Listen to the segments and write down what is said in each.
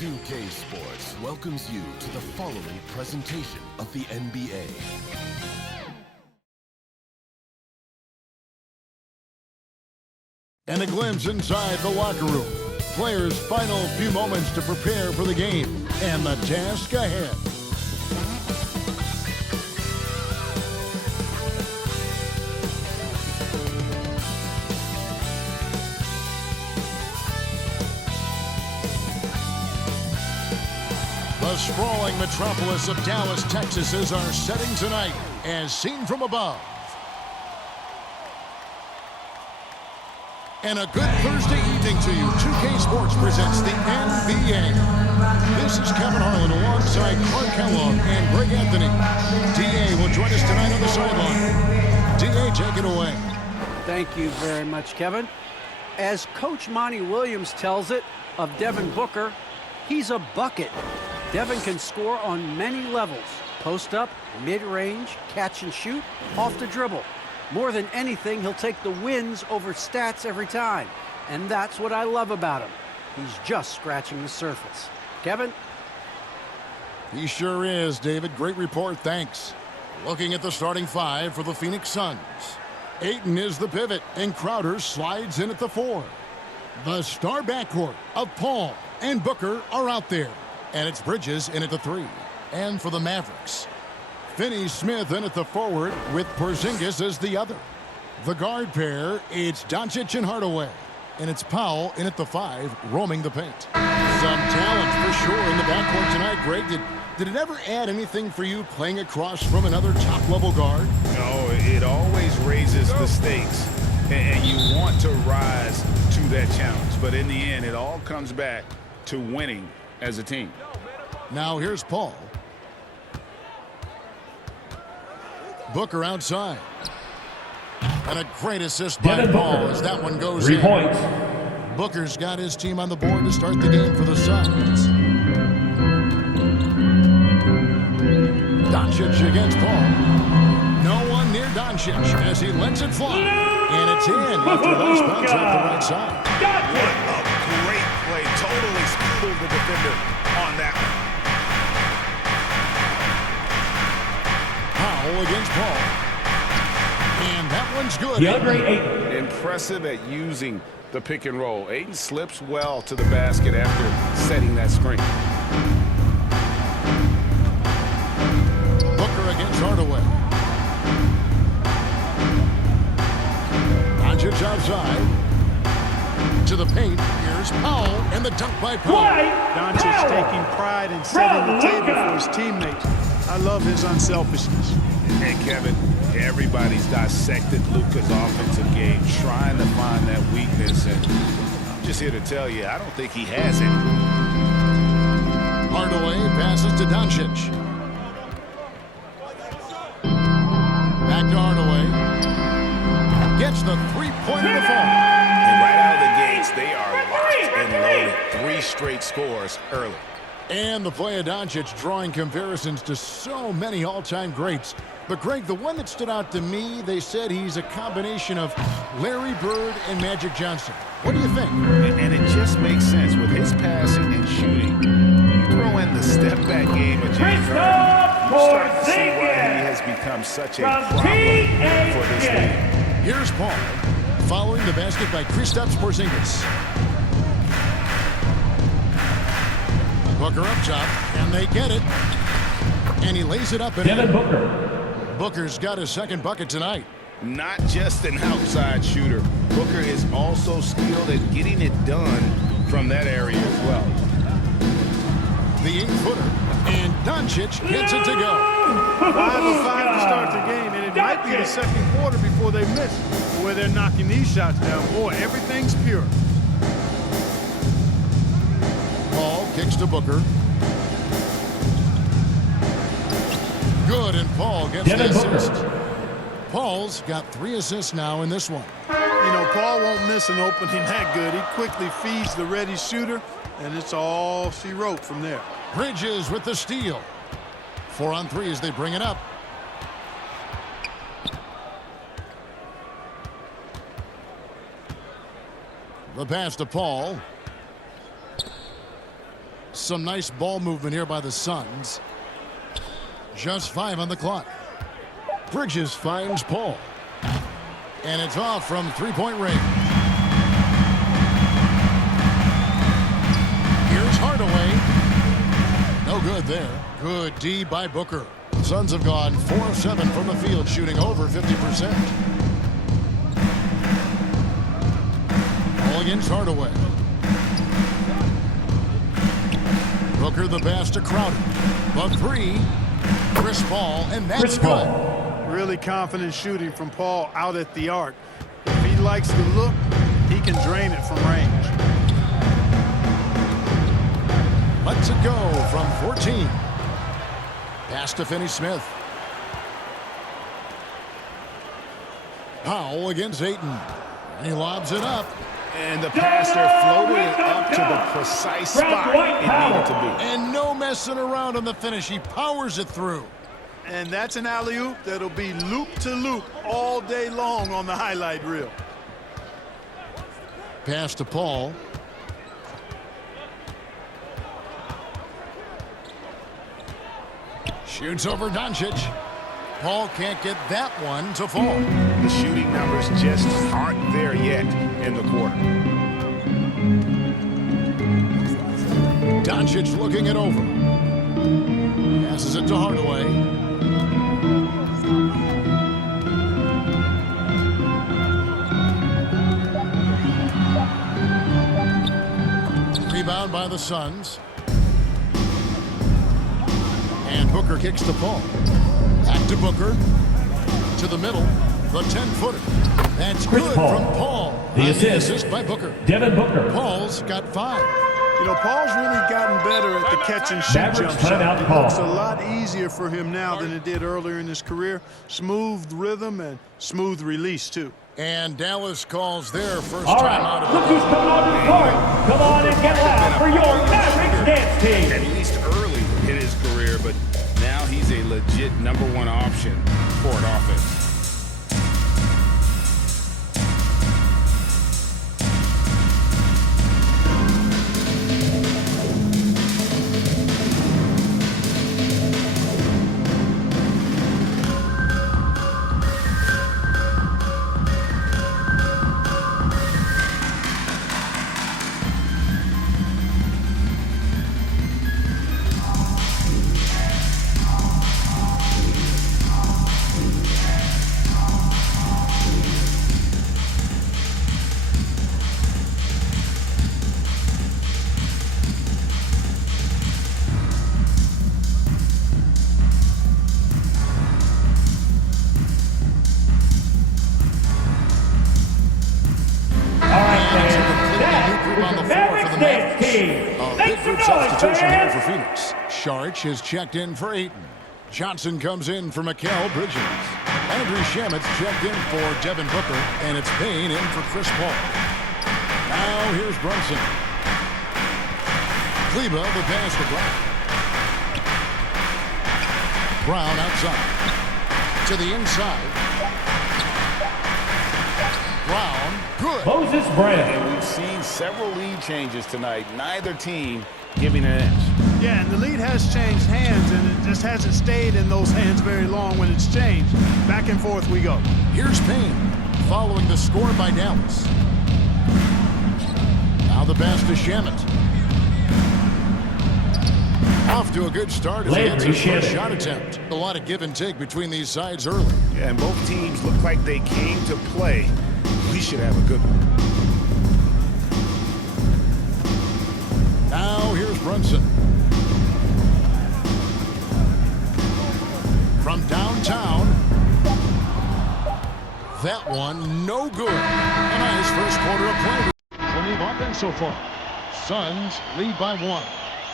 2K Sports welcomes you to the following presentation of the NBA. And a glimpse inside the locker room. Players' final few moments to prepare for the game and the task ahead. The sprawling metropolis of Dallas, Texas is our setting tonight, as seen from above. And a good Thursday evening to you. 2K Sports presents the NBA. This is Kevin Harlan alongside Clark Kellogg and Greg Anthony. D.A. will join us tonight on the sideline. D.A., take it away. Thank you very much, Kevin. As Coach Monty Williams tells it of Devin Booker, he's a bucket. Devin can score on many levels. Post up, mid-range, catch and shoot, off the dribble. More than anything, he'll take the wins over stats every time. And that's what I love about him. He's just scratching the surface. Kevin? He sure is, David. Great report, thanks. Looking at the starting five for the Phoenix Suns. Ayton is the pivot, and Crowder slides in at the 4. The star backcourt of Paul and Booker are out there. And it's Bridges in at the 3. And for the Mavericks, Finney-Smith in at the forward with Porzingis as the other. The guard pair, it's Doncic and Hardaway. And it's Powell in at the 5, roaming the paint. Some talent for sure in the backcourt tonight, Greg. Did it ever add anything for you playing across from another top-level guard? No, it always raises the stakes. And you want to rise to that challenge. But in the end, it all comes back to winning as a team. Now here's Paul. Booker outside. And a great assist by Paul as that one goes in. 3 points. Booker's got his team on the board to start the game for the Suns. Doncic against Paul. No one near Doncic as he lets it fly. And it's in after those punts off the right side. What a great play. Totally schooled the defender on that one. Powell against Paul. And that one's good. Impressive at using the pick and roll. Ayton slips well to the basket after setting that screen. Booker against Hardaway. Doncic outside. To the paint. Here's Powell and the dunk by Powell. Doncic taking pride in setting the table for his teammates. I love his unselfishness. And Kevin, everybody's dissected Luka's offensive game, trying to find that weakness. And I'm just here to tell you, I don't think he has it. Hardaway passes to Doncic. Back to Hardaway. Gets the three-pointer to fall. And right out of the gates, they are locked and loaded. 3 straight scores early. And the play of Doncic drawing comparisons to so many all-time greats. But, Greg, the one that stood out to me, they said he's a combination of Larry Bird and Magic Johnson. What do you think? And it just makes sense with his passing and shooting. You throw in the step-back game of James Harden, you start to see why he has become such a problem for this league. Here's Paul, following the basket by Kristaps Porzingis. Booker up top, and they get it. And he lays it up and Devin Booker. Booker's got his second bucket tonight. Not just an outside shooter. Booker is also skilled at getting it done from that area as well. The 8-footer, and Doncic gets it to go. 5-of-5 to start the game, and it might be the second quarter before they miss, where they're knocking these shots down. Boy, everything's pure. Paul kicks to Booker. Good, and Paul gets the assist. Paul's got 3 assists now in this one. You know, Paul won't miss an opening that good. He quickly feeds the ready shooter, and it's all she wrote from there. Bridges with the steal. 4 on 3 as they bring it up. The pass to Paul. Some nice ball movement here by the Suns. Just 5 on the clock. Bridges finds Paul. And it's off from three-point range. Here's Hardaway. No good there. Good D by Booker. Suns have gone 4 of 7 from the field, shooting over 50%. Ball against Hardaway. Booker the pass to Crowder. The 3. Chris Paul, and that's good. Really confident shooting from Paul out at the arc. If he likes the look, he can drain it from range. Let's it go from 14. Pass to Finney-Smith. Powell against Ayton. And he lobs it up. And the passer floated it up to the precise spot it needed to be. And no messing around on the finish. He powers it through. And that's an alley-oop that'll be loop-to-loop all day long on the highlight reel. Pass to Paul. Shoots over Doncic. Paul can't get that one to fall. The shooting numbers just aren't there yet in the quarter. Doncic looking it over. Passes it to Hardaway. Rebound by the Suns. And Booker kicks to Paul. Back to Booker. To the middle. The 10-footer. That's Chris good Paul. from Paul. The And assist by Booker. Devin Booker. Paul's got 5. You know, Paul's really gotten better at the catch-and-shoot Mavericks jump shot. timeout It call. looks a lot easier for him now than it did earlier in his career. Smooth rhythm and smooth release, too. And Dallas calls their first All time out right, of the look who's game. coming on the court. Come on and get loud for your Mavericks dance team. At least early in his career, but now he's a legit #1 option for an offense. Substitution here for Phoenix. Saric is checked in for Ayton. Johnson comes in for Mikal Bridges. Andrew Shamit's checked in for Devin Booker, and it's Payne in for Chris Paul. Now here's Brunson. Kleba the pass to Brown. Brown outside. To the inside. Brown, good. Moses Brown. And we've seen several lead changes tonight. Neither team giving an edge. Yeah, and the lead has changed hands, and it just hasn't stayed in those hands very long when it's changed. Back and forth we go. Here's Payne, following the score by Dallas. Now the pass to Shamit. Off to a good start as he gets his first shot attempt. A lot of give and take between these sides early. Yeah, and both teams look like they came to play. We should have a good one. Now here's Brunson. From downtown. That one no good. A nice first quarter of play from the offense so far. Suns lead by 1.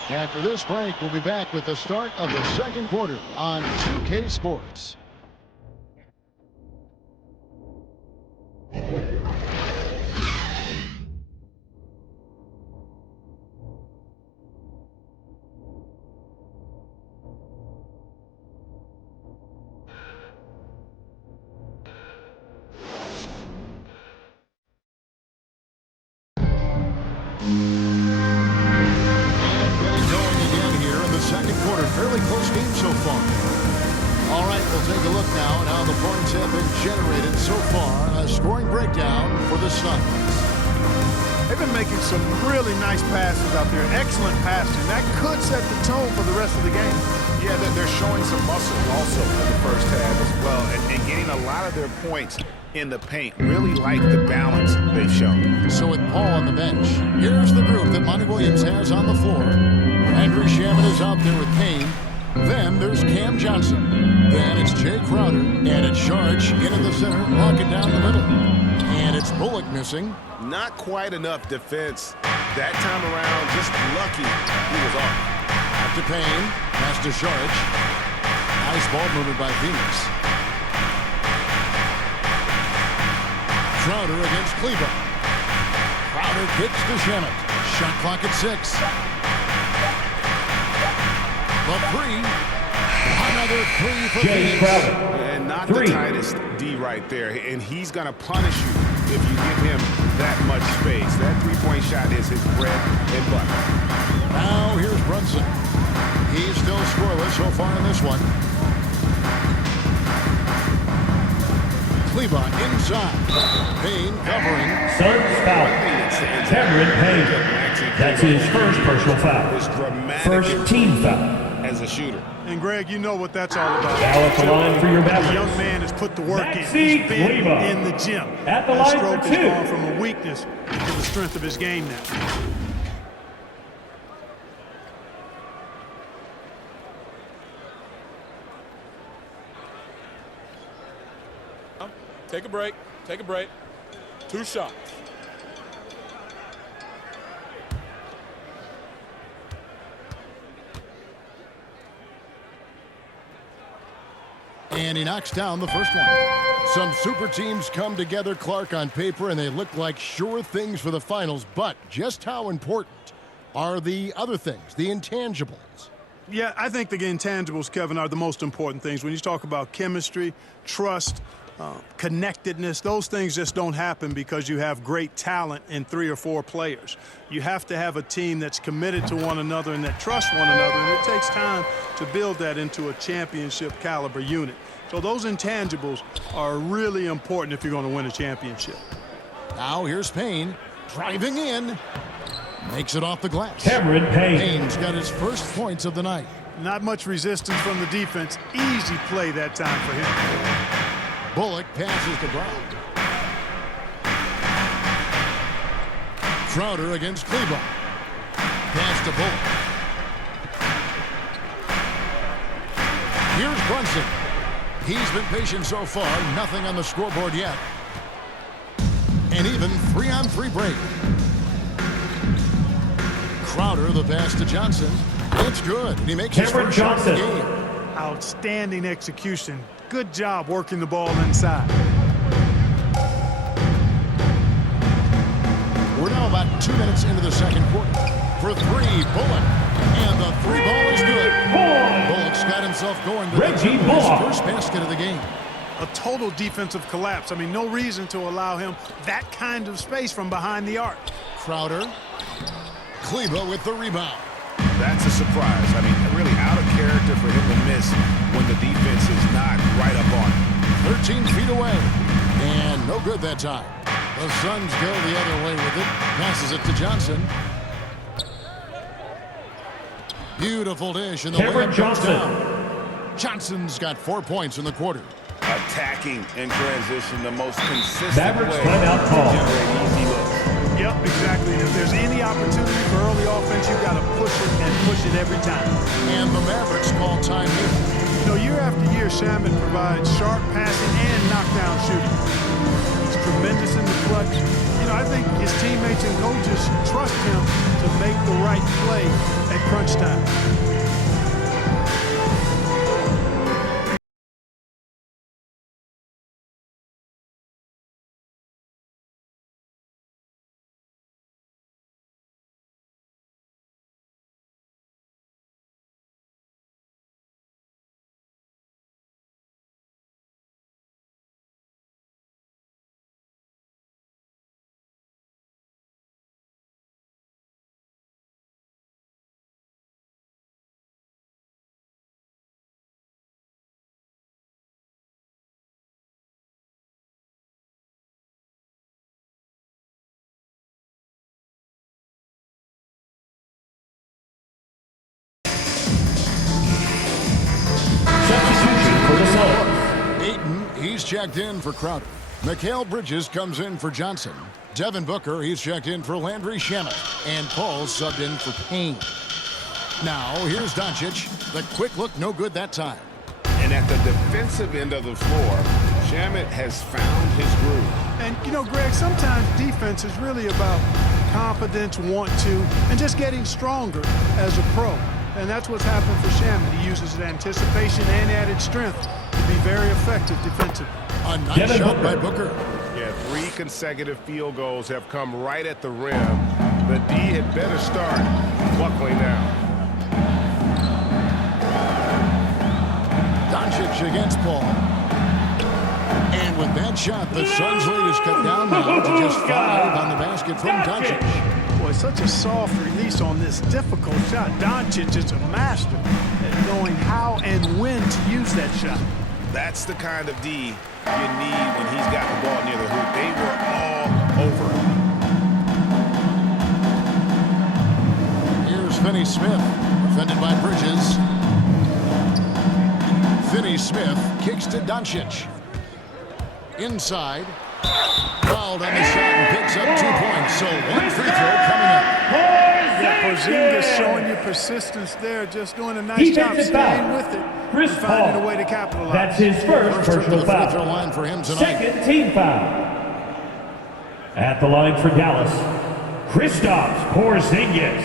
After this break, we'll be back with the start of the second quarter on 2K Sports. Second quarter, fairly close game so far. All right, we'll take a look now at how the points have been generated so far. A scoring breakdown for the Suns. They've been making some really nice passes out there. Excellent passing. That could set the tone for the rest of the game. Yeah, they're showing some muscle also in the first half as well, and getting a lot of their points in the paint. Really like the balance they've shown. So with Paul on the bench, here's the group that Monty Williams has on the floor. Andrew Shaman is out there with Payne. Then there's Cam Johnson. Then it's Jay Crowder. And it's Sharge in the center, locking down the middle. And it's Bullock missing. Not quite enough defense that time around. Just lucky he was off. Out to Payne. Pass to Sharge. Nice ball movement by Phoenix. Crowder against Cleveland. Crowder kicks to Shaman. Shot clock at 6. The three. Another three for Jay Crowder. And not the tightest D right there. And he's going to punish you if you give him that much space. That three-point shot is his bread and butter. Now here's Brunson. He's still scoreless so far in this one. Kleba inside. Payne covering. Suns foul. Cameron Payne. That's his first personal foul. First team foul. As a shooter. And Greg, you know what that's all about. Now at the line for your Mavericks. The young man has put the work in. Maxi He's been Kleba. in the gym. At the That line stroke for has two. gone from a weakness to the strength of his game now. Take a break. Take a break. 2 shots. And he knocks down the first one. Some super teams come together, Clark, on paper, and they look like sure things for the finals. But just how important are the other things, the intangibles? Yeah, I think the intangibles, Kevin, are the most important things. When you talk about chemistry, trust, connectedness, those things just don't happen because you have great talent in 3 or 4 players. You have to have a team that's committed to one another and that trusts one another, and it takes time to build that into a championship caliber unit. So those intangibles are really important if you're going to win a championship. Now here's Payne driving in. Makes it off the glass. Cameron Payne. Payne's got his first points of the night. Not much resistance from the defense. Easy play that time for him. Bullock passes to Brown. Crowder against Kleba. Pass to Bullock. Here's Brunson. He's been patient so far. Nothing on the scoreboard yet. And even 3-on-3 break. Crowder, the pass to Johnson. It's good. He makes his first shot of the game. Outstanding execution. Good job working the ball inside. We're now about 2 minutes into the second quarter. For 3, Bullock. And the 3 ball is good. Bullock's got himself going to his first basket of the game. A total defensive collapse. I mean, no reason to allow him that kind of space from behind the arc. Crowder. Kleba with the rebound. That's a surprise. I mean, really out of character for him to miss when the defense is not right up on him. 13 feet away. And no good that time. The Suns go the other way with it. Passes it to Johnson. Beautiful dish in the Cameron Johnson. Johnson's got 4 points in the quarter. Attacking in transition, the most consistent Mavericks way timeout call. to generate easy looks. Yep, exactly. If there's any opportunity for early offense, you've got to push it and push it every time. And the Mavericks call time here. You know, year after year, Shamet provides sharp passing and knockdown shooting. He's tremendous in the clutch. You know, I think his teammates and coaches trust him to make the right play at crunch time. Ayton, he's checked in for Crowder. Mikal Bridges comes in for Johnson. Devin Booker, he's checked in for Landry Shamet. And Paul subbed in for Payne. Now, here's Doncic. The quick look, no good that time. And at the defensive end of the floor, Shamet has found his groove. And, you know, Greg, sometimes defense is really about confidence, want to, and just getting stronger as a pro. And that's what's happened for Shamet. He uses his anticipation and added strength to be very effective defensively. A nice shot by Booker. Yeah, 3 consecutive field goals have come right at the rim. The D had better start buckling down. Doncic against Paul. And with that shot, the Suns' lead is cut down now to just 5 on the basket from Doncic. Boy, such a soft release on this difficult shot. Doncic is a master at knowing how and when to use that shot. That's the kind of D you need when he's got the ball near the hoop. They were all over him. Here's Finney Smith, defended by Bridges. Finney Smith kicks to Doncic. Inside. Fouled on the shot and picks up 2 points. So 1 free throw coming up. Yeah, Porzingis showing you persistence there, just doing a nice job staying with it and finding a way to capitalize. That's his first personal Free throw foul. line for him tonight. Second team foul. At the line for Dallas, Kristaps Porzingis.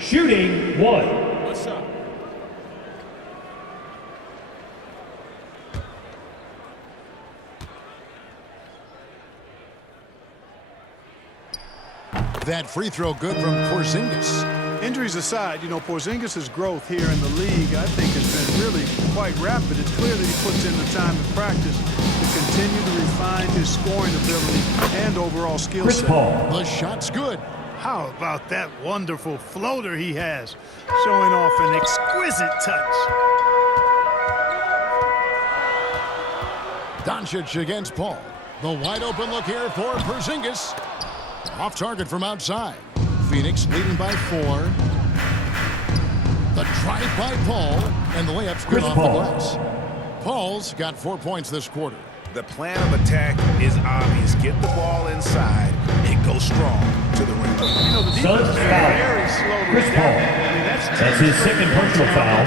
Shooting 1. What's up? That free throw good from Porzingis. Injuries aside, you know, Porzingis' growth here in the league, I think, has been really quite rapid. It's clear that he puts in the time in practice to continue to refine his scoring ability and overall skill Chris set. Paul. The shot's good. How about that wonderful floater he has, showing off an exquisite touch. Doncic against Paul. The wide open look here for Porzingis. Off target from outside. Phoenix leading by 4. The drive by Paul, and the layup's good off the glass. Paul's got 4 points this quarter. The plan of attack is obvious. Get the ball inside and go strong to the rim. You know, the defense is very slow to Chris react. Paul. I mean, That's his second personal foul.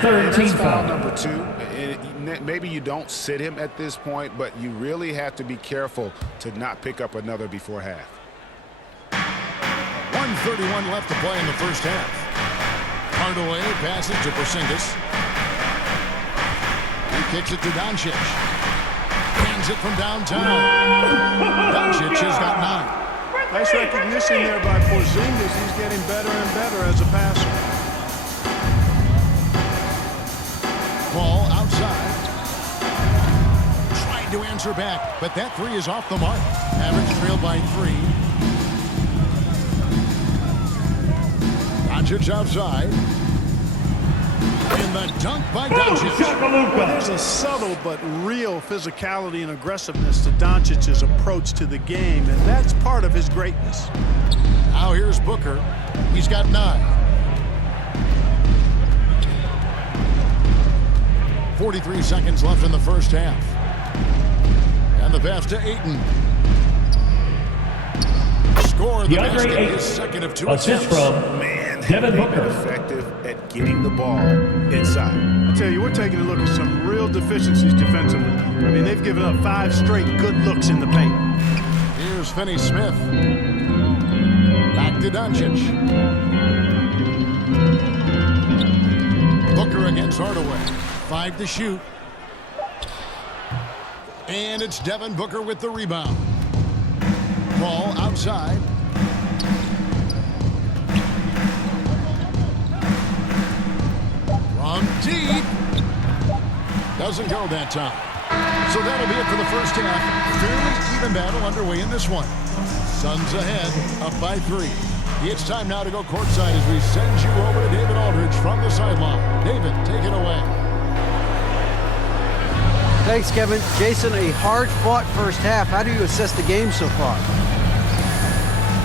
Third team That's foul foul. number 2. And maybe you don't sit him at this point, but you really have to be careful to not pick up another before half. 1:31 left to play in the first half. Hardaway passes to Porzingis. He kicks it to Doncic. Hands it from downtown. Doncic has got 9. Nice recognition there by Porzingis. He's getting better and better as a passer. Ball outside. Tried to answer back, but that 3 is off the mark. Mavericks trailed by 3. Doncic outside. And the dunk by Doncic. Well, there's a subtle but real physicality and aggressiveness to Doncic's approach to the game, and that's part of his greatness. Now here's Booker. He's got 9. 43 seconds left in the first half. And the pass to Ayton. Score the basket, his second of 2 assist attempts. from Man, Devin they've been Booker. effective at getting the ball inside. I tell you, we're taking a look at some real deficiencies defensively. I mean, they've given up 5 straight good looks in the paint. Here's Finney-Smith. Back to Doncic. Booker against Hardaway. 5 to shoot. And it's Devin Booker with the rebound. Ball outside. From deep. Doesn't go that time. So that'll be it for the first half. Fairly even battle underway in this one. Suns ahead, up by 3. It's time now to go courtside as we send you over to David Aldridge from the sideline. David, take it away. Thanks, Kevin. Jason, a hard-fought first half. How do you assess the game so far?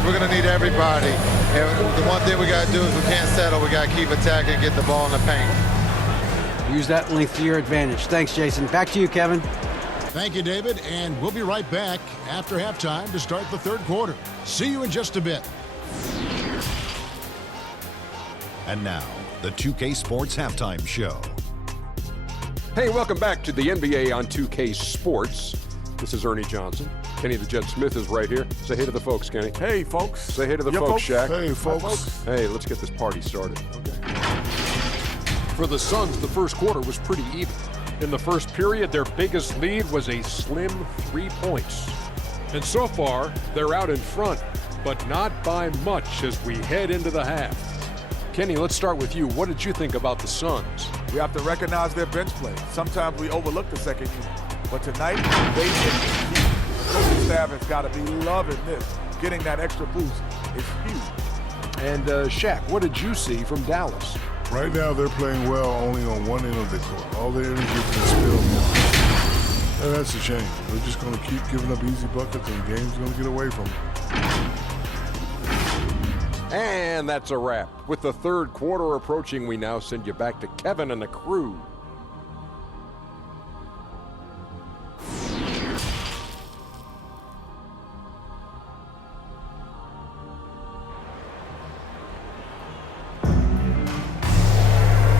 We're going to need everybody. And the one thing we got to do is we can't settle. We got to keep attacking and get the ball in the paint. Use that length to your advantage. Thanks, Jason. Back to you, Kevin. Thank you, David, and we'll be right back after halftime to start the third quarter. See you in just a bit. And now, the 2K Sports Halftime Show. Hey, welcome back to the NBA on 2K Sports. This is Ernie Johnson. Kenny the Jet Smith is right here. Say hey to the folks, Kenny. Hey, folks. Say hey to the folks, Shaq. Hey, folks. Hey, let's get this party started. Okay. For the Suns, the first quarter was pretty even. In the first period, their biggest lead was a slim 3 points. And so far, they're out in front, but not by much as we head into the half. Kenny, let's start with you. What did you think about the Suns? We have to recognize their bench play. Sometimes we overlook the second unit, but tonight they did it. The coaching staff has got to be loving this. Getting that extra boost is huge. And Shaq, what did you see from Dallas? Right now, they're playing well only on one end of the court. All their energy has been spilled. And that's a shame. They're just going to keep giving up easy buckets, and the game's going to get away from them. And that's a wrap. With the third quarter approaching, we now send you back to Kevin and the crew.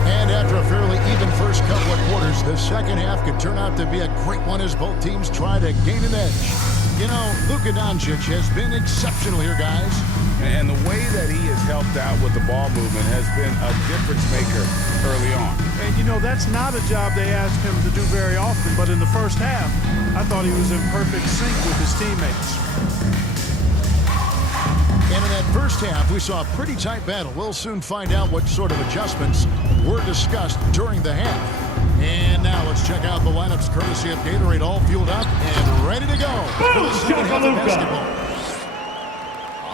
And after a fairly even first couple of quarters, the second half could turn out to be a great one as both teams try to gain an edge. You know, Luka Doncic has been exceptional here, guys. And the way that he has helped out with the ball movement has been a difference maker early on. And, you know, that's not a job they ask him to do very often, but in the first half, I thought he was in perfect sync with his teammates. And in that first half, we saw a pretty tight battle. We'll soon find out what sort of adjustments were discussed during the half. And now let's check out the lineups courtesy of Gatorade, all fueled up and ready to go for the second half of basketball.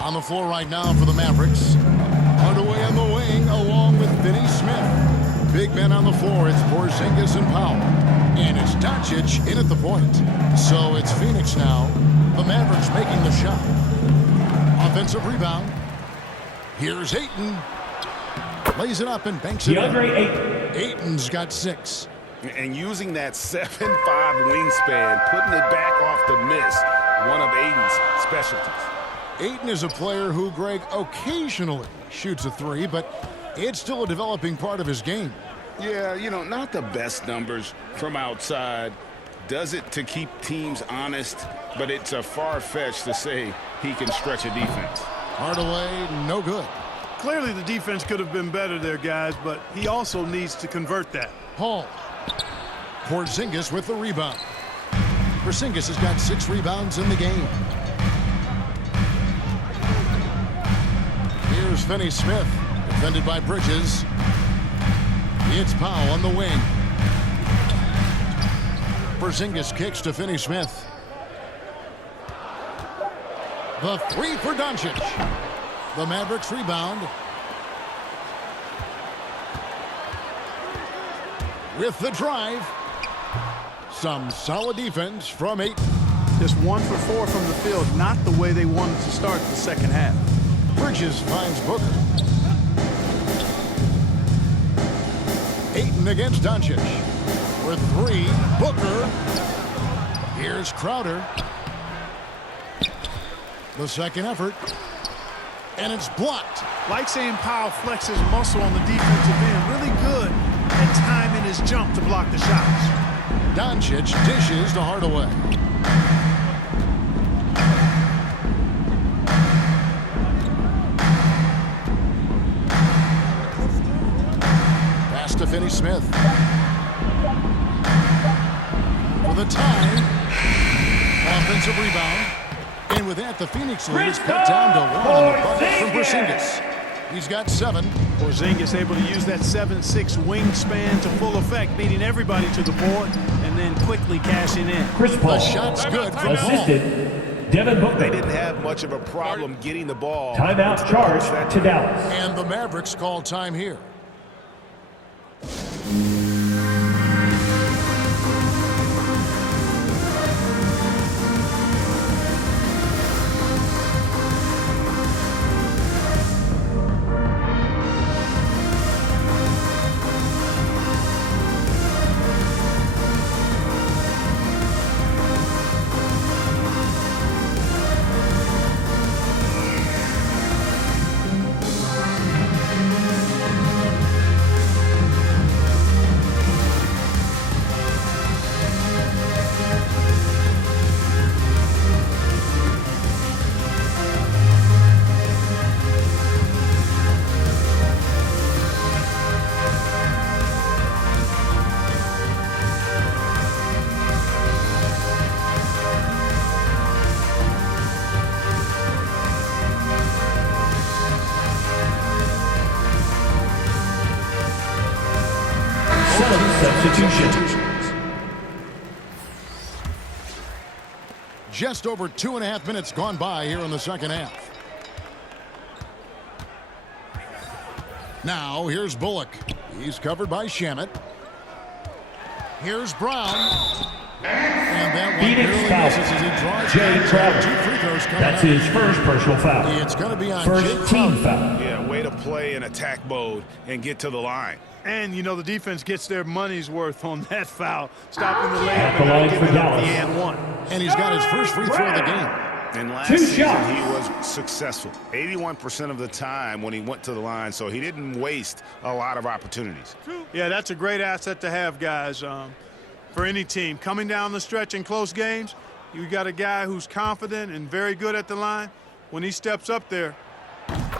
On the floor right now for the Mavericks. Hardaway on the wing along with Finney-Smith. Big men on the floor, it's Porzingis and Powell. And it's Doncic in at the point. So it's Phoenix now. The Mavericks making the shot. Offensive rebound. Here's Ayton. Lays it up and banks it in. Ayton's got 6. And using that 7'5" wingspan, putting it back off the miss, one of Ayton's specialties. Ayton is a player who, Greg, occasionally shoots a 3, but it's still a developing part of his game. Yeah, you know, not the best numbers from outside. Does it to keep teams honest, but it's a far-fetched to say he can stretch a defense. Hardaway, no good. Clearly the defense could have been better there, guys, but he also needs to convert that. Hall. Porzingis with the rebound. Porzingis has got 6 rebounds in the game. Here's Finney-Smith, defended by Bridges. It's Powell on the wing. Porzingis kicks to Finney-Smith. The 3 for Doncic. The Mavericks rebound. With the drive. Some solid defense from Ayton. Just 1 for 4 from the field, not the way they wanted to start the second half. Bridges finds Booker. Ayton against Doncic. For 3, Booker. Here's Crowder. The second effort. And it's blocked. Like seeing Powell flex his muscle on the defensive end. Really good at timing his jump to block the shots. Doncic dishes to Hardaway. Pass to Finney-Smith. For the tie. Offensive rebound. And with that, the Phoenix lead is cut down to 1 on the bucket from Porzingis. He's got 7. Porzingis able to use that 7'6" wingspan to full effect, beating everybody to the board and then quickly cashing in. The shot's good from Assisted, Devin Booker. They didn't have much of a problem getting the ball. Timeout charge to Dallas. And the Mavericks call time here. Substitutions. Just over 2.5 minutes gone by here in the second half. Now here's Bullock. He's covered by Shamet. Here's Brown. And that one barely misses as he draws Jay Crowder. 2 free throws coming That's up. his first personal foul. It's going to be on First Jay team Crowder. foul. Yeah, way to play in attack mode and get to the line. And, you know, the defense gets their money's worth on that foul, stopping the layup At the and line not for giving up the Dallas. and one. And he's got his first free throw of the game. And last Two season, shots. he was successful 81% of the time when he went to the line, so he didn't waste a lot of opportunities. Yeah, that's a great asset to have, guys, for any team. Coming down the stretch in close games, you got a guy who's confident and very good at the line. When he steps up there,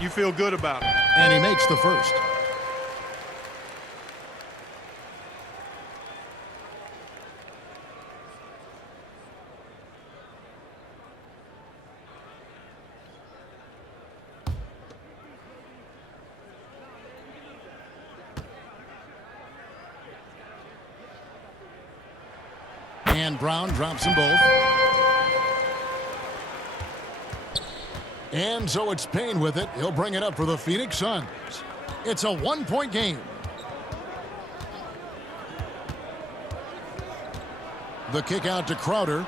you feel good about it. And he makes the first. And Brown drops them both. And so it's Payne with it. He'll bring it up for the Phoenix Suns. It's a 1-point game. The kick out to Crowder.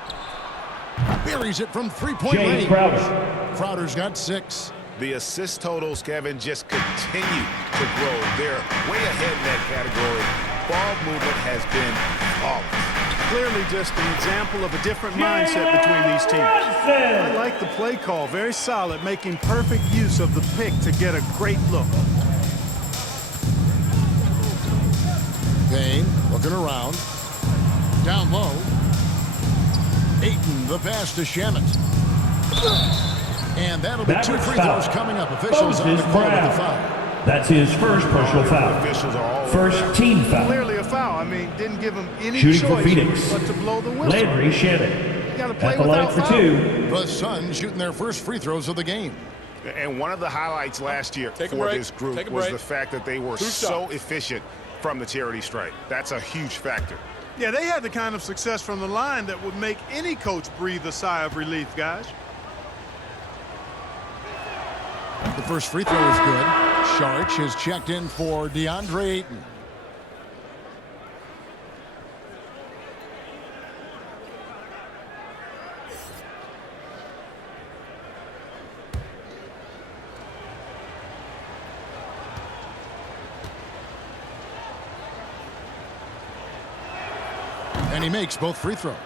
Buries it from 3-point Jay range. Crowder. Crowder's got 6. The assist totals, Kevin, just continue to grow. They're way ahead in that category. Ball movement has been flawless. Clearly just an example of a different mindset between these teams. I like the play call. Very solid, making perfect use of the pick to get a great look. Payne looking around. Down low. Ayton, the pass to Shamet. And that'll be 2 free throws coming up. Officials on the call with the foul. That's his first personal foul. Officials are all First team foul. Clearly a foul. I mean, didn't give him any Shooting for choice Phoenix. but to blow the whistle. Landry Shamet. You got to play At the line without for foul. 2. The Suns shooting their first free throws of the game. And one of the highlights last year for this group was the fact that they were so efficient from the charity stripe. That's a huge factor. Yeah, they had the kind of success from the line that would make any coach breathe a sigh of relief, guys. The first free throw is good. Sharch is checked in for DeAndre Ayton. And he makes both free throws.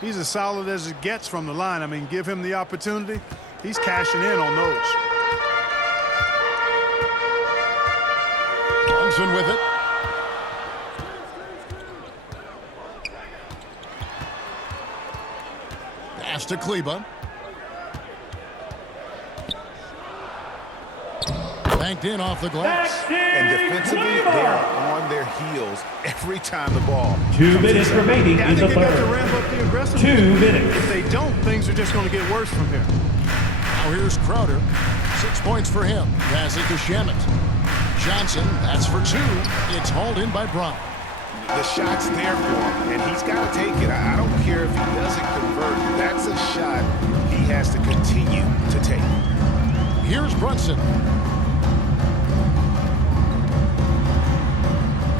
He's as solid as it gets from the line. I mean, give him the opportunity. He's cashing in on those. Brunson with it. Pass to Kleba. Banked in off the glass. And defensively, they are on their heels every time the ball. 2 minutes remaining in the They got to third. ramp up the aggressiveness. 2 minutes. If they don't, things are just going to get worse from here. Now here's Crowder. 6 points for him. Pass it to Shamet. Johnson, that's for 2. It's hauled in by Brown. The shot's there for him, and he's got to take it. I don't care if he doesn't convert. That's a shot he has to continue to take. Here's Brunson.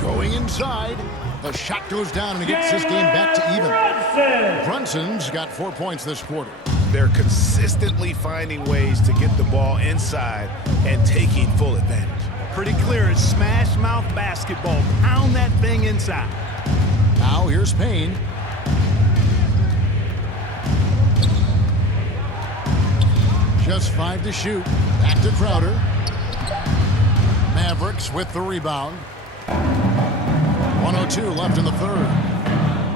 Going inside. The shot goes down and he gets this game back to even. Brunson's got 4 points this quarter. They're consistently finding ways to get the ball inside and taking full advantage. Pretty clear. It's smash mouth basketball. Pound that thing inside. Now here's Payne. Just 5 to shoot. Back to Crowder. Mavericks with the rebound. 1:02 left in the third.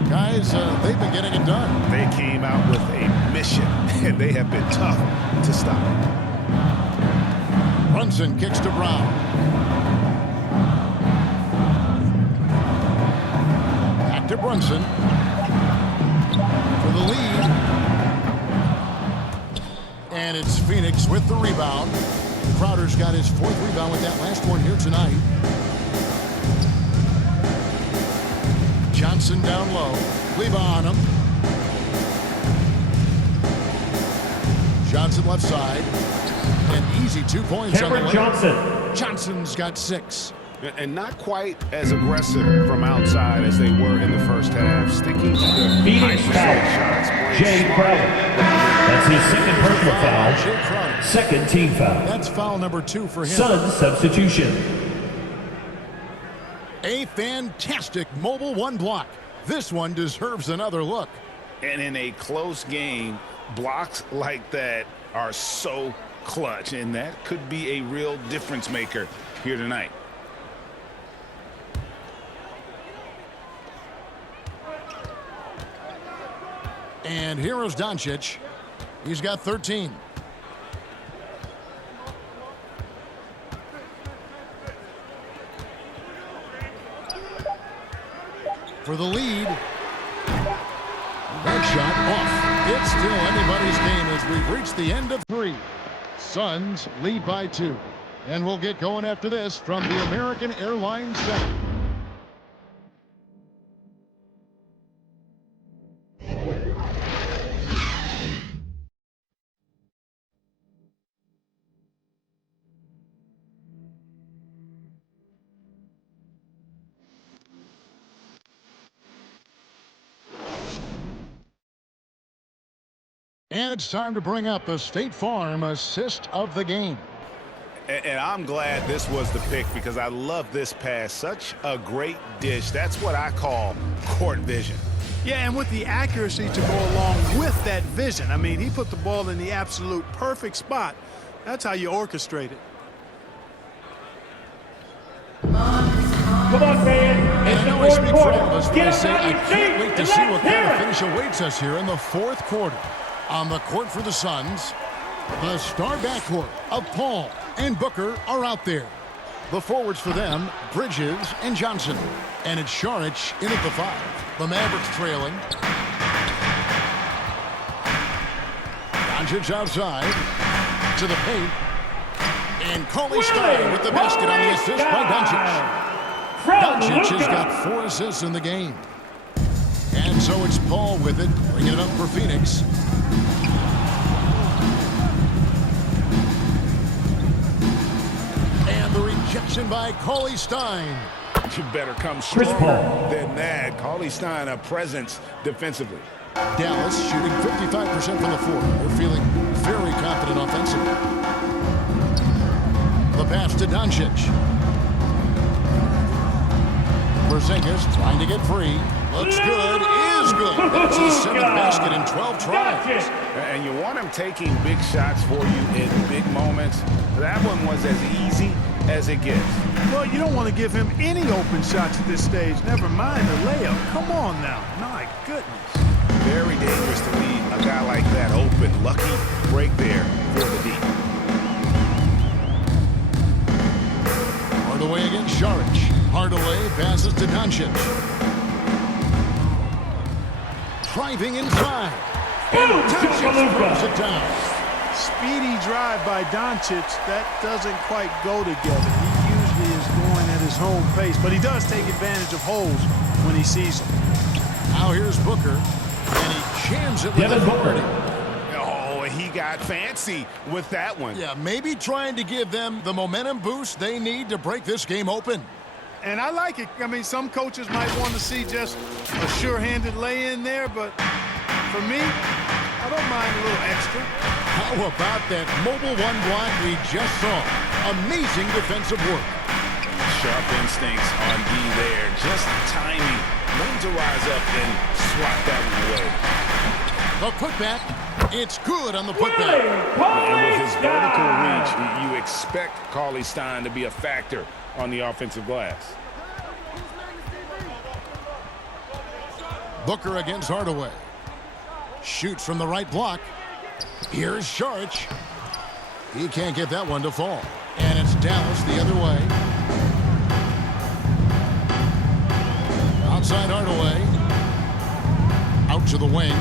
Guys, they've been getting it done. They came out with a mission, and they have been tough to stop. Brunson kicks to Brown. Back to Brunson. For the lead. And it's Phoenix with the rebound. Crowder's got his 4th rebound with that last one here tonight. Johnson down low. Kleba on him. Johnson left side. An easy 2 points on the Cameron way. Johnson. Johnson's got 6. And not quite as aggressive from outside as they were in the first half. Sticking to the Phoenix foul. shots. Jay Crowder. That's his second personal foul. Jay Crowder. Second team foul. That's foul number 2 for him. Suns substitution. A fantastic mobile 1 block. This one deserves another look. And in a close game, blocks like that are so clutch, and that could be a real difference maker here tonight. And here is Doncic. He's got 13. For the lead. That shot off. It's still anybody's game as we've reached the end of 3. Suns lead by 2. And we'll get going after this from the American Airlines Center. And it's time to bring up the State Farm assist of the game. And I'm glad this was the pick because I love this pass. Such a great dish. That's what I call court vision. Yeah, and with the accuracy to go along with that vision. I mean, he put the ball in the absolute perfect spot. That's how you orchestrate it. Come on, man. And I know I speak for all of us when I say I can't wait to see what kind of Terrence. finish awaits us here in the 4th quarter. On the court for the Suns, the star backcourt of Paul and Booker are out there. The forwards for them, Bridges and Johnson. And it's Šarić in at the 5. The Mavericks trailing. Doncic outside to the paint. And Cauley Stein with the basket on the assist by Doncic. Doncic has got 4 assists in the game. And so it's Paul with it, bringing it up for Phoenix. And the rejection by Cauley Stein. You better come Chris stronger Paul. than that. Cauley Stein, a presence defensively. Dallas shooting 55% from the floor. They're feeling very confident offensively. The pass to Doncic. Porzingis trying to get free. Looks good, is good. That's his 7th basket in 12 tries. And you want him taking big shots for you in big moments. That one was as easy as it gets. Well, you don't want to give him any open shots at this stage. Never mind the layup. Come on now. My goodness. Very dangerous to leave a guy like that open. Lucky break there for the D. Hardaway against Saric. Hardaway passes to Doncic. Driving inside. And Doncic throws it down. Speedy drive by Doncic. That doesn't quite go together. He usually is going at his home pace, but he does take advantage of holes when he sees them. Now here's Booker, and he jams it with Devin authority. Oh, he got fancy with that one. Yeah, maybe trying to give them the momentum boost they need to break this game open. And I like it. I mean, some coaches might want to see just a sure-handed lay-in there, but for me, I don't mind a little extra. How about that mobile one block we just saw? Amazing defensive work. Sharp instincts on D there. Just timing. Known to rise up and swat that one away. The putback. It's good on the putback. And with his vertical reach, you expect Cauley-Stein to be a factor on the offensive glass. Booker against Hardaway. Shoots from the right block. Here's Saric. He can't get that one to fall. And it's Dallas the other way. Outside Hardaway. Out to the wing.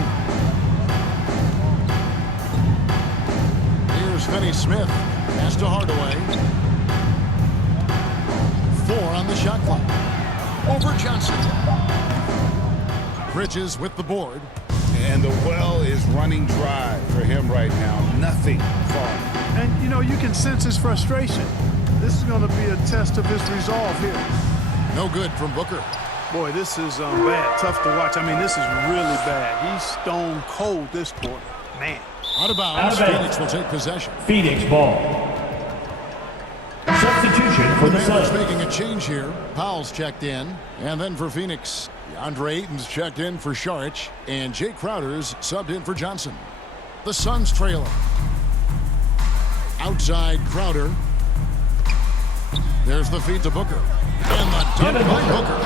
Here's Finney-Smith. Pass to Hardaway. 4 on the shot clock. Over Johnson. Bridges with the board. And the well is running dry for him right now. Nothing falling. And, you know, you can sense his frustration. This is going to be a test of his resolve here. No good from Booker. Boy, this is bad. Tough to watch. I mean, this is really bad. He's stone cold this quarter. Man. Out of bounds. Phoenix will take possession. Phoenix ball. Substitution for the Mavericks Suns. making a change here. Powell's checked in. And then for Phoenix, DeAndre Ayton's checked in for Saric. And Jay Crowder's subbed in for Johnson. The Suns trailing. Outside Crowder. There's the feed to Booker. And the dunk by Booker.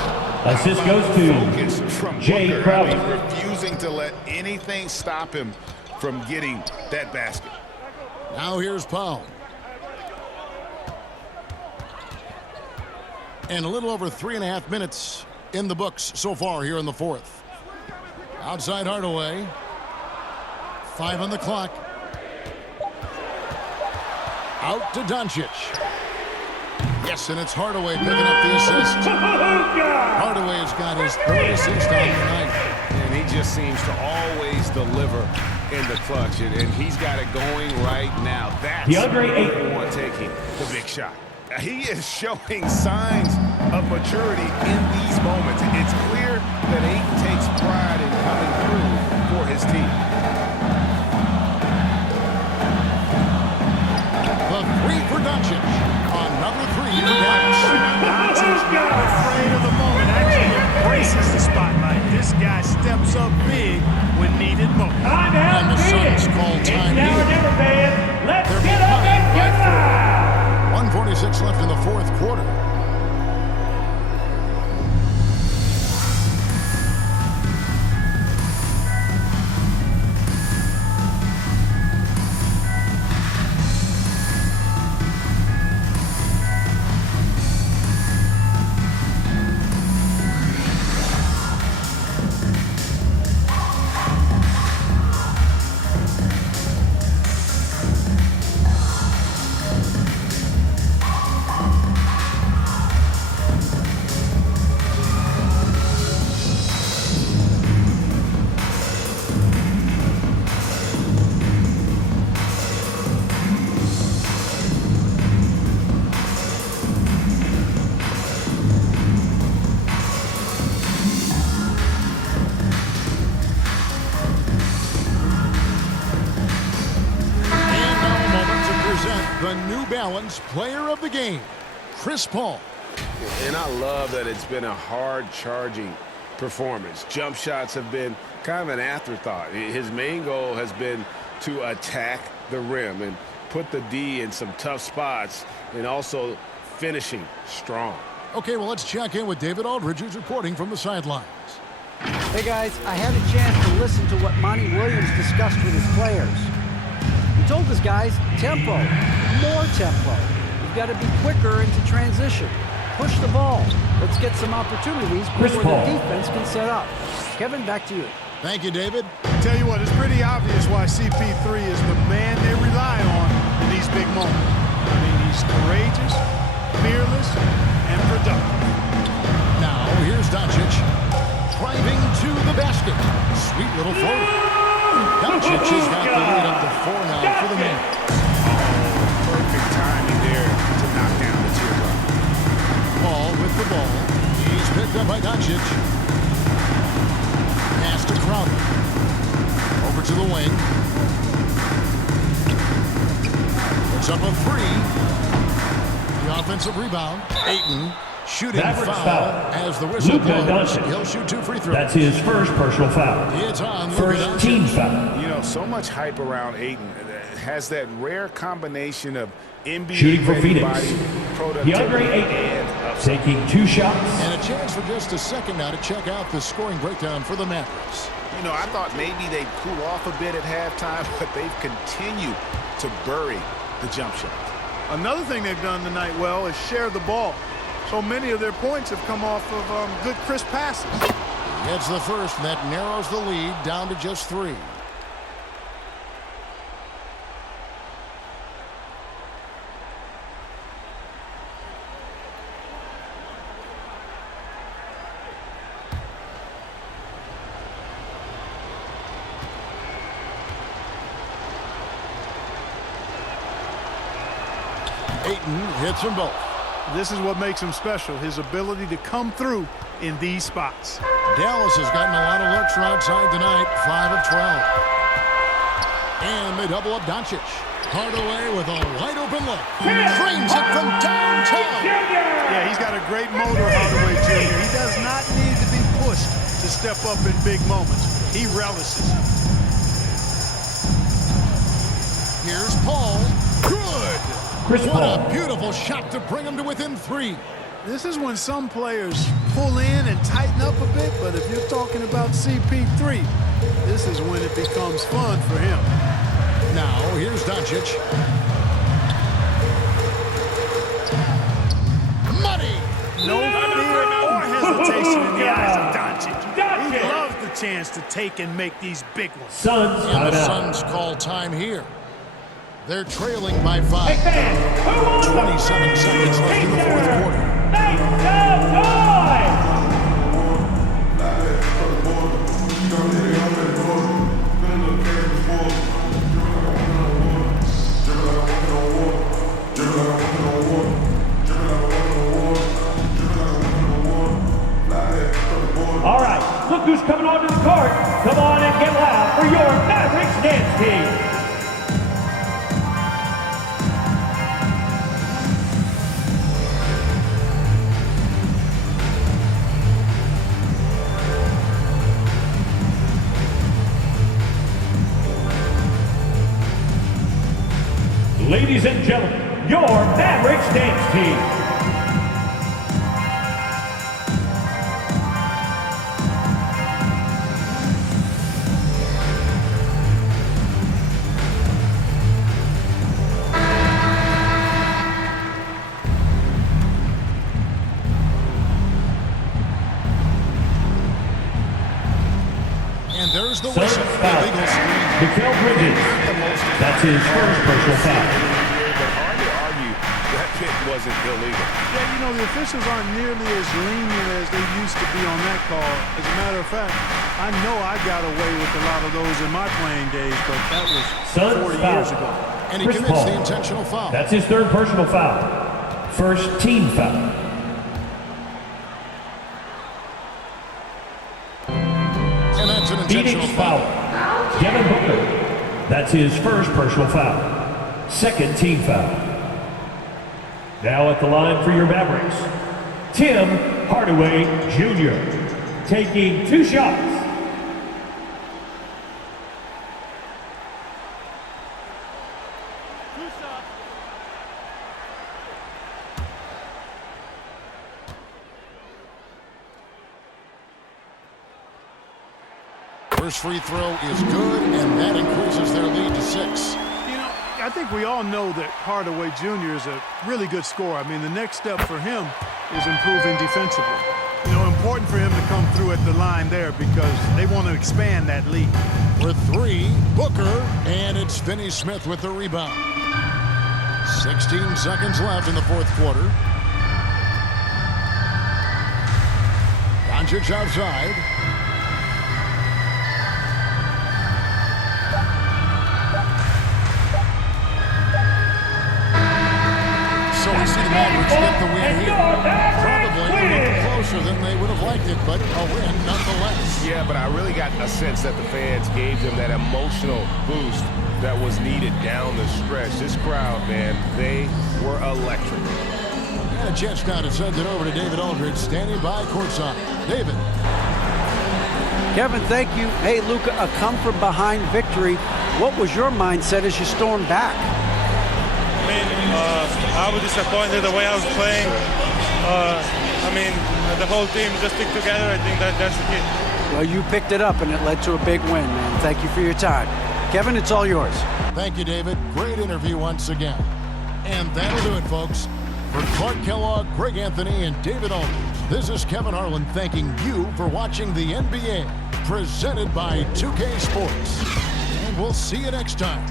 Assist goes to Focus from Jay Booker. Crowder. I mean, refusing to let anything stop him from getting that basket. Now here's Powell. And a little over 3.5 minutes in the books so far here in the fourth. Outside Hardaway. 5 on the clock. Out to Doncic. Yes, and it's Hardaway picking up the assist. Hardaway's got his 3rd assist on the night. And he just seems to always deliver in the clutch. And he's got it going right now. That's DeAndre Ayton. one taking the big shot. He is showing signs of maturity in these moments. It's clear that Ayton takes pride in coming through for his team. The 3 for Doncic. Another 3 for Dallas. Doncic not afraid of the moment. Actually embraces the spotlight. This guy steps up big when needed most. And the Suns call time here. Let's They're get up and behind get by 4. 1:46 left in the fourth quarter. The New Balance Player of the Game, Chris Paul. And I love that it's been a hard-charging performance. Jump shots have been kind of an afterthought. His main goal has been to attack the rim and put the D in some tough spots and also finishing strong. Okay, well, let's check in with David Aldridge, who's reporting from the sidelines. Hey, guys, I had a chance to listen to what Monty Williams discussed with his players. He told his guys, tempo, more tempo. You've got to be quicker into transition. Push the ball. Let's get some opportunities before the defense can set up. Kevin, back to you. Thank you, David. Tell you what, it's pretty obvious why CP3 is the man they rely on in these big moments. I mean, he's courageous, fearless, and productive. Now, here's Doncic. Driving to the basket. Sweet little floater. Doncic has got the lead up to 4 now for the man. Perfect timing there to knock down the teardrop. Paul with the ball. He's picked up by Doncic. Pass to Crowder. Over to the wing. Puts up a 3. The offensive rebound. Ayton. Shooting foul as the whistle blows. He'll shoot 2 free throws. That's his first personal foul. It's on. First team foul. You know, so much hype around Ayton. Has that rare combination of NBA shooting for Phoenix. DeAndre Ayton taking 2 shots. And a chance for just a second now to check out the scoring breakdown for the Mavericks. You know, I thought maybe they'd cool off a bit at halftime, but they've continued to bury the jump shot. Another thing they've done tonight well is share the ball. So many of their points have come off of good, crisp passes. Gets the first, and that narrows the lead down to just 3. Ayton hits them both. This is what makes him special, his ability to come through in these spots. Dallas has gotten a lot of looks from outside tonight, 5 of 12. And they double up Doncic. Hardaway with a wide open look. Trains it from downtown. Yeah, he's got a great motor, Hardaway Jr. He does not need to be pushed to step up in big moments. He relishes. Here's Paul. Good. What a beautiful shot to bring him to within 3. This is when some players pull in and tighten up a bit, but if you're talking about CP3, this is when it becomes fun for him. Now, here's Doncic. Money! No fear or hesitation in the eyes of Doncic. He loves the chance to take and make these big ones. Suns, and the Suns call time here. They're trailing by 5. 27 seconds left in the fourth quarter. Make some noise! All right, look who's coming onto the court. Come on and get loud for your Mavericks dance team. Ladies and gentlemen, your Mavericks dance team. And there's the whistle. Mikal Bridges. That's his first personal foul. But hard to argue that pick wasn't illegal. Yeah, you know, the officials aren't nearly as lenient as they used to be on that call. As a matter of fact, I know I got away with a lot of those in my playing days, but that was 40 years ago. And he commits the intentional foul. That's his third personal foul. First team foul. And that's an intentional foul. Devin Booker. That's his first personal foul. Second team foul. Now at the line for your Mavericks, Tim Hardaway Jr. taking 2 shots. First free throw is good, and that increases their lead to 6. You know, I think we all know that Hardaway Jr. is a really good scorer. I mean, the next step for him is improving defensively. You know, important for him to come through at the line there because they want to expand that lead. For 3, Booker, and it's Finney Smith with the rebound. 16 seconds left in the fourth quarter. Doncic outside. So we see the Mavericks get the win here. Probably a little closer than they would have liked it, but a win nonetheless. Yeah, but I really got a sense that the fans gave them that emotional boost that was needed down the stretch. This crowd, man, they were electric. And a chance now to send it over to David Aldridge, standing by courtside. David. Kevin, thank you. Hey, Luka, a come-from-behind victory. What was your mindset as you stormed back? I mean, I was disappointed the way I was playing. I mean, the whole team just stick together. I think that's the key. Well, you picked it up, and it led to a big win, man. Thank you for your time. Kevin, it's all yours. Thank you, David. Great interview once again. And that'll do it, folks. For Clark Kellogg, Greg Anthony, and David Aldridge, this is Kevin Harlan thanking you for watching the NBA, presented by 2K Sports. And we'll see you next time.